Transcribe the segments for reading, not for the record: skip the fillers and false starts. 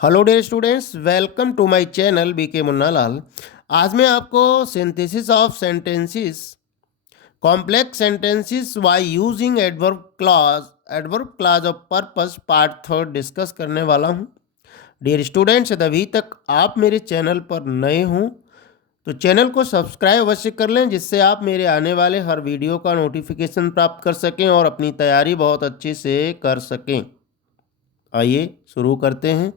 Hello dear students, welcome to my channel BK Munnalal. आज मैं आपको synthesis of sentences, complex sentences by using adverb clause of purpose part third discuss करने वाला हूं। Dear students, यदि अभी तक आप मेरे चैनल पर नए हों तो चैनल को सब्सक्राइब अवश्य कर लें, जिससे आप मेरे आने वाले हर वीडियो का नोटिफिकेशन प्राप्त कर सकें और अपनी तैयारी बहुत अच्छे से कर सकें। आइए शुरू करते हैं।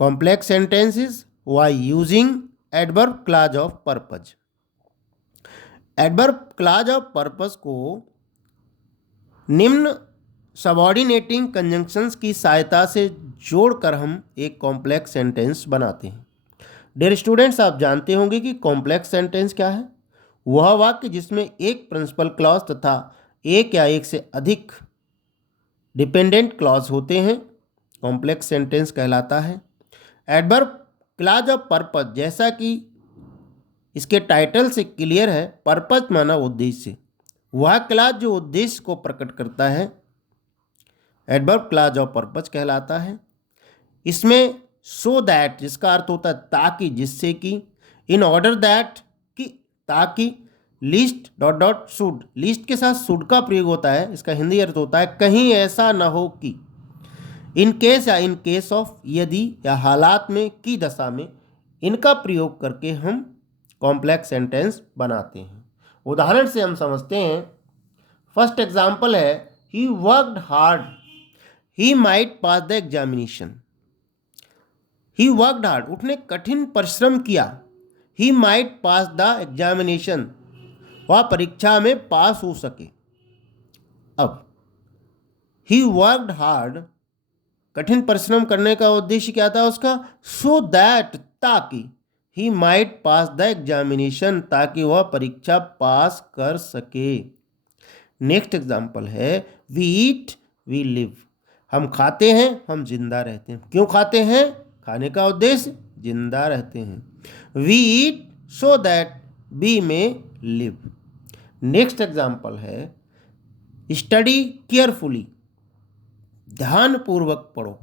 Complex sentences by using adverb clause of purpose. Adverb clause of purpose को निम्न सबऑर्डिनेटिंग कंजंक्शंस की सहायता से जोड़कर हम एक कॉम्प्लेक्स सेंटेंस बनाते हैं। डियर स्टूडेंट्स, आप जानते होंगे कि कॉम्प्लेक्स सेंटेंस क्या है। वह वाक्य जिसमें एक प्रिंसिपल क्लॉज तथा एक या एक से अधिक डिपेंडेंट क्लॉज होते हैं कॉम्प्लेक्स सेंटेंस कहलाता है। एडवर्ब क्लॉज ऑफ पर्पस, जैसा कि इसके टाइटल से क्लियर है, पर्पस माना उद्देश्य, वह क्लॉज जो उद्देश्य को प्रकट करता है एडवर्ब क्लॉज ऑफ पर्पस कहलाता है। इसमें सो दैट जिसका अर्थ होता है ताकि, जिससे कि, इन ऑर्डर दैट कि ताकि, list dot dot should, list के साथ शुड का प्रयोग होता है। इसका हिंदी अर्थ होता है कहीं ऐसा न हो कि, इन केस या इन केस ऑफ, यदि या हालात में, की दशा में, इनका प्रयोग करके हम कॉम्प्लेक्स सेंटेंस बनाते हैं। उदाहरण से हम समझते हैं। फर्स्ट एग्जाम्पल है, he worked hard he might pass the examination. He worked hard, उसने कठिन परिश्रम किया। He might pass the examination, वह परीक्षा में पास हो सके। अब ही वर्कड हार्ड, कठिन परिश्रम करने का उद्देश्य क्या था उसका? सो दैट, ताकि, he might pass the examination, ताकि वह परीक्षा पास कर सके। नेक्स्ट एग्जाम्पल है, वी ईट वी लिव। हम खाते हैं, हम जिंदा रहते हैं। क्यों खाते हैं? खाने का उद्देश्य जिंदा रहते हैं। We eat so that we may live. Next example है, स्टडी केयरफुली, ध्यानपूर्वक पढ़ो,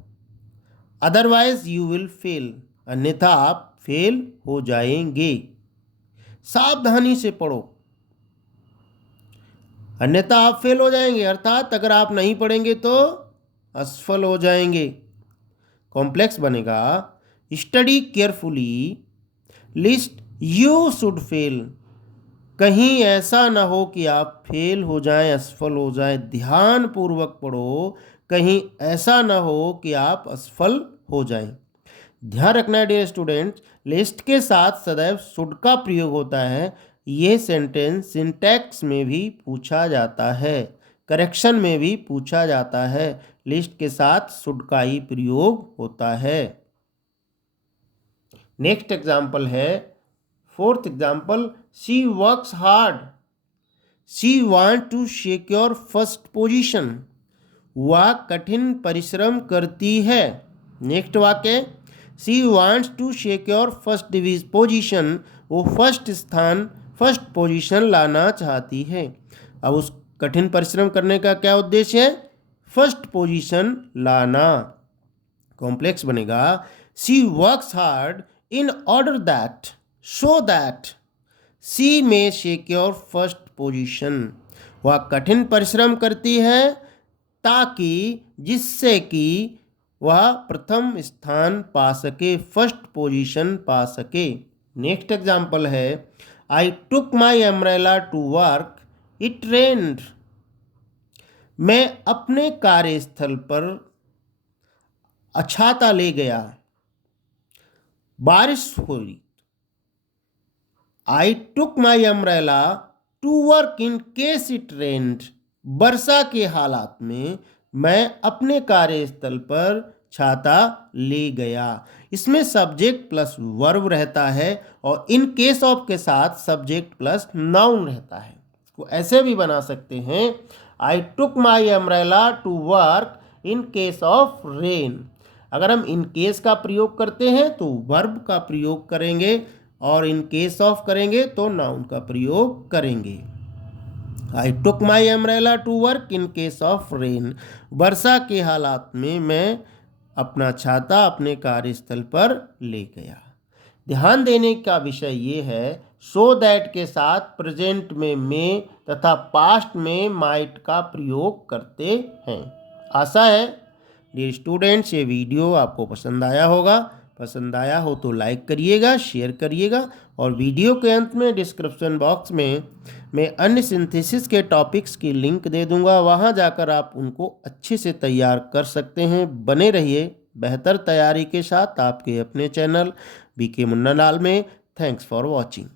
अदरवाइज यू विल फेल, अन्यथा आप फेल हो जाएंगे। सावधानी से पढ़ो, अन्यथा आप फेल हो जाएंगे, अर्थात अगर आप नहीं पढ़ेंगे तो असफल हो जाएंगे। कॉम्प्लेक्स बनेगा, study carefully list you should fail, कहीं ऐसा ना हो कि आप फेल हो जाएं, असफल हो जाएं। ध्यानपूर्वक पढ़ो, कहीं ऐसा ना हो कि आप असफल हो जाएं। ध्यान रखना है डियर स्टूडेंट्स, लिस्ट के साथ सदैव शुड का प्रयोग होता है। ये सेंटेंस सिंटैक्स में भी पूछा जाता है, करेक्शन में भी पूछा जाता है। लिस्ट के साथ शुड का ही प्रयोग होता है। नेक्स्ट एग्जाम्पल है, fourth example, she works hard she want to secure first position, वह कठिन परिश्रम करती है। नेक्स्ट वाक्य, she wants to secure first position, वो फर्स्ट स्थान, फर्स्ट पोजीशन लाना चाहती है। अब उस कठिन परिश्रम करने का क्या उद्देश्य है? फर्स्ट पोजीशन लाना। कॉम्प्लेक्स बनेगा, she works hard in order that, so that she में सिक्योर फर्स्ट पोजीशन, वह कठिन परिश्रम करती है ताकि, जिससे कि वह प्रथम स्थान पा सके, फर्स्ट पोजीशन पा सके। नेक्स्ट एग्जाम्पल है, I took my umbrella to work it rained, मैं अपने कार्यस्थल पर छाता ले गया, बारिश हुई। I took my umbrella to work in case it rained, वर्षा के हालात में मैं अपने कार्यस्थल पर छाता ले गया। इसमें सब्जेक्ट प्लस वर्ब रहता है और इन केस ऑफ के साथ सब्जेक्ट प्लस नाउन रहता है। इसको ऐसे भी बना सकते हैं, I took my umbrella to work in case of rain. अगर हम इन केस का प्रयोग करते हैं तो वर्ब का प्रयोग करेंगे और इन केस ऑफ करेंगे तो नाउन का प्रयोग करेंगे। I took my umbrella to work in case of rain, वर्षा के हालात में मैं अपना छाता अपने कार्यस्थल पर ले गया। ध्यान देने का विषय ये है सो दैट के साथ प्रेजेंट में मे तथा पास्ट में माइट का प्रयोग करते हैं। आशा है डियर स्टूडेंट्स ये वीडियो आपको पसंद आया होगा। पसंद आया हो तो लाइक करिएगा, शेयर करिएगा और वीडियो के अंत में डिस्क्रिप्शन बॉक्स में मैं अन्य सिंथेसिस के टॉपिक्स की लिंक दे दूंगा, वहां जाकर आप उनको अच्छे से तैयार कर सकते हैं। बने रहिए बेहतर तैयारी के साथ आपके अपने चैनल बीके मुन्ना लाल में। Thanks for watching.